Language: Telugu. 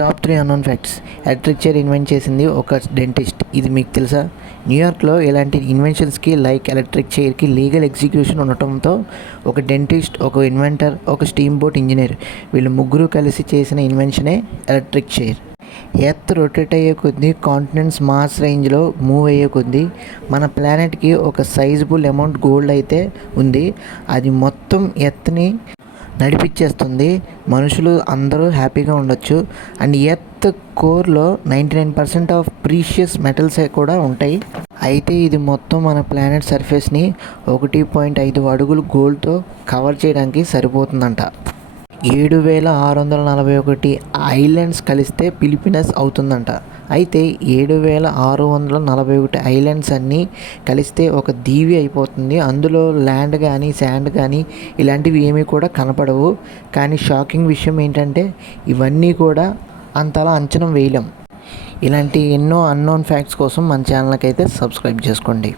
Top 3 unknown facts. Electric chair invent చేసింది ఒక డెంటిస్ట్. ఇది మీకు తెలుసా? న్యూయార్క్లో ఇలాంటి ఇన్వెన్షన్స్కి లైక్ ఎలక్ట్రిక్ చైర్కి లీగల్ ఎగ్జిక్యూషన్ ఉండటంతో ఒక డెంటిస్ట్, ఒక ఇన్వెంటర్, ఒక స్టీమ్ బోట్ ఇంజనీర్ వీళ్ళు ముగ్గురు కలిసి చేసిన ఇన్వెన్షనే ఎలక్ట్రిక్ చైర్. ఎర్త్ రొటేట్ అయ్యే కొద్దీ, కాంటినెంట్స్ మాస్ రేంజ్లో మూవ్ అయ్యే కొద్దీ మన ప్లానెట్కి ఒక సైజబుల్ అమౌంట్ గోల్డ్ అయితే ఉంది. అది మొత్తం ఎర్త్ని నడిపించేస్తుంది. మనుషులు అందరూ హ్యాపీగా ఉండొచ్చు. అండ్ ఎర్త్ కోర్లో 99% ఆఫ్ ప్రీషియస్ మెటల్స్ కూడా ఉంటాయి. అయితే ఇది మొత్తం మన ప్లానెట్ సర్ఫేస్ని 1.5 అడుగులు గోల్డ్తో కవర్ చేయడానికి సరిపోతుందంట. 7,641 ఐలాండ్స్ కలిస్తే ఫిలిప్పీనస్ అవుతుందంట. అయితే 7,641 ఐలాండ్స్ అన్నీ కలిస్తే ఒక దీవి అయిపోతుంది. అందులో ల్యాండ్ కానీ, శాండ్ కానీ ఇలాంటివి ఏమీ కూడా కనపడవు. కానీ షాకింగ్ విషయం ఏంటంటే ఇవన్నీ కూడా అంతలా అంచనా వేయలేం. ఇలాంటి ఎన్నో అన్నోన్ ఫ్యాక్ట్స్ కోసం మన ఛానల్కి అయితే సబ్స్క్రైబ్ చేసుకోండి.